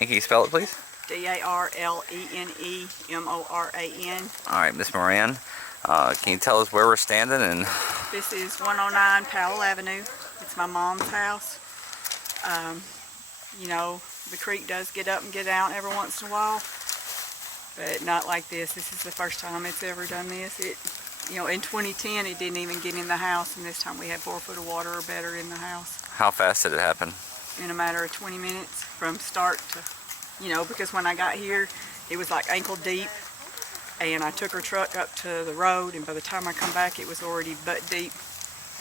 And can you spell it, please? Darlenemoran. All right, Miss Moran, can you tell us where we're standing? And This is 109 Powell Avenue. It's my mom's house. You know, the creek does get up and get out every once in a while, but not like this. This is the first time it's ever done this. You know, in 2010 it didn't even get in the house, and this time we had 4 foot of water or better in the house. how fast did it happen? In a matter of 20 minutes from start to, you know, because when I got here it was like ankle deep, and I took her truck up to the road, and by the time I come back it was already butt deep,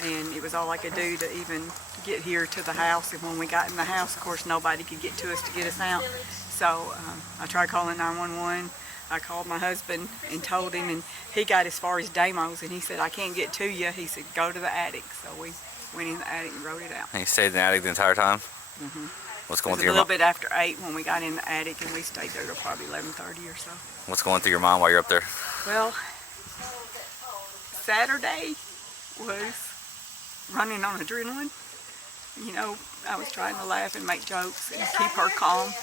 and it was all I could do to even get here to the house. And when we got in the house, of course, nobody could get to us to get us out. So I tried calling 911. I called my husband and told him, and he got as far as Damos, and he said, I can't get to you. He said, go to the attic. So we went in the attic and rode it out. And you stayed in the attic the entire time? Mm-hmm. What's going It was through your a little mind? bit after 8 when we got in the attic, and we stayed there till probably 11:30 or so. What's going through your mind while you're up there? Well, Saturday was running on adrenaline. You know, I was trying to laugh and make jokes and keep her calm.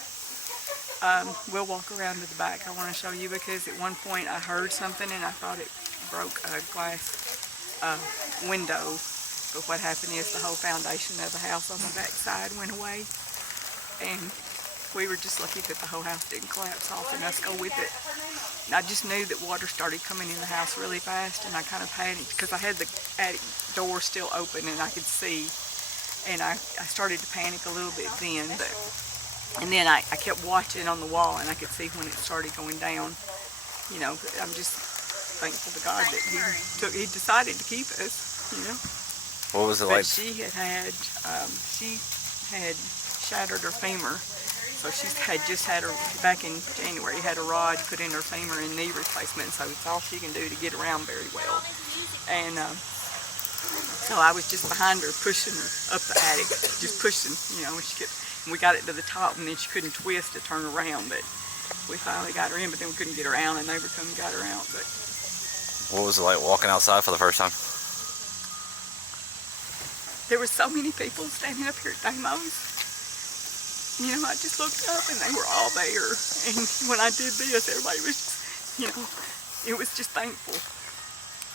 We'll walk around to the back. I want to show you, because at one point I heard something and I thought it broke a glass window. But what happened is the whole foundation of the house on the back side went away. And we were just lucky that the whole house didn't collapse off and us go with it. And I just knew that water started coming in the house really fast, and I kind of panicked because I had the attic door still open and I could see. And I started to panic a little bit then. And then I kept watching on the wall, and I could see when it started going down. You know, I'm just thankful to God that he decided to keep us, you know. What was it But like? she had shattered her femur. So she had just had her, back in January, had a rod put in her femur and knee replacement. So it's all she can do to get around very well. And so I was just behind her, pushing her up the attic, just pushing, you know, and we got it to the top, and then she couldn't twist to turn around, but we finally got her in, but then we couldn't get her out, and a neighbor come and got her out. But What was it like walking outside for the first time? there were so many people standing up here at Damos. You know, I just looked up and they were all there. And when I did this, everybody was just, you know, it was just thankful.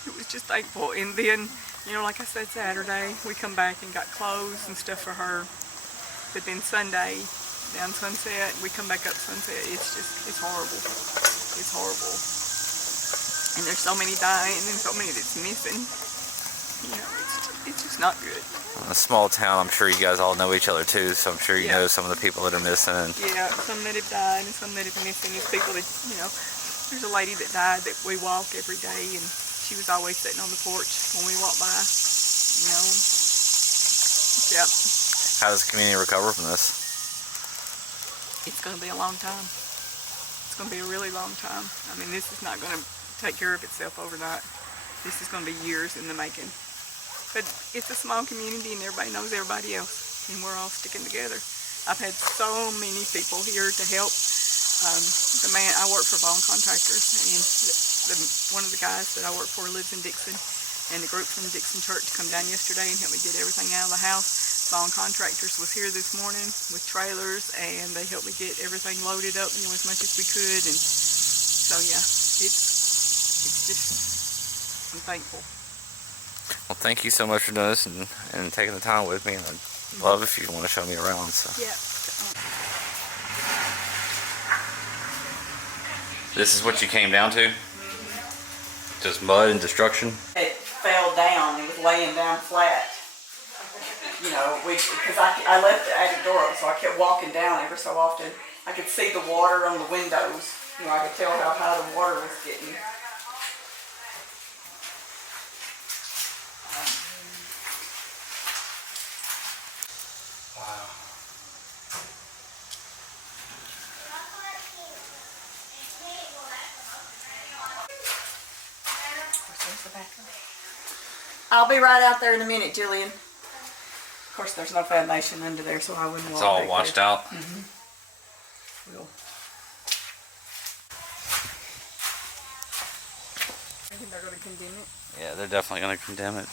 It was just thankful. And then, you know, like I said, Saturday, we come back and got clothes and stuff for her. But then Sunday, down Sunset, we come back up Sunset. It's just, it's horrible. It's horrible. And there's so many dying and so many that's missing. You know, it's just not good. In a small town, I'm sure you guys all know each other too, so I'm sure you know some of the people that are missing. And yeah, some that have died and some that have missing. There's people that, you know, there's a lady that died that we walk every day, and she was always sitting on the porch when we walk by, you know. Yep. how does the community recover from this? It's going to be a long time. It's going to be a really long time. I mean, this is not going to take care of itself overnight. This is going to be years in the making. But it's a small community and everybody knows everybody else, and we're all sticking together. I've had so many people here to help. I work for Vaughn Contractors, and one of the guys that I work for lives in Dixon, and the group from the Dixon Church come down yesterday and help me get everything out of the house. Vaughn Contractors was here this morning with trailers, and they helped me get everything loaded up, you know, as much as we could. And so yeah, it's just, I'm thankful. Well, thank you so much for doing this and taking the time with me. And I'd love if you want to show me around. So. Yeah. This is what you came down to? Just mud and destruction? It fell down. It was laying down flat. You know, because I left the attic door open, so I kept walking down every so often. I could see the water on the windows. You know, I could tell how high the water was getting. Wow. I'll be right out there in a minute, Jillian. Of course, there's no foundation under there, so I wouldn't walk. It's all washed out. Mm-hmm. We'll. I think they're going to condemn it. Yeah, they're definitely going to condemn it.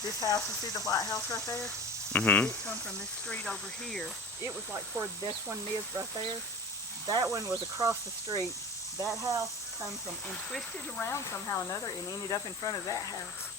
This house, you see the white house right there? Mm-hmm. It come from this street over here. It was like where this one is right there. That one was across the street. That house came from and twisted around somehow or another and ended up in front of that house.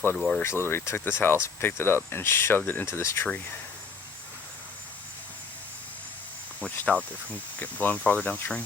Floodwaters literally took this house, picked it up, and shoved it into this tree, which stopped it from getting blown farther downstream.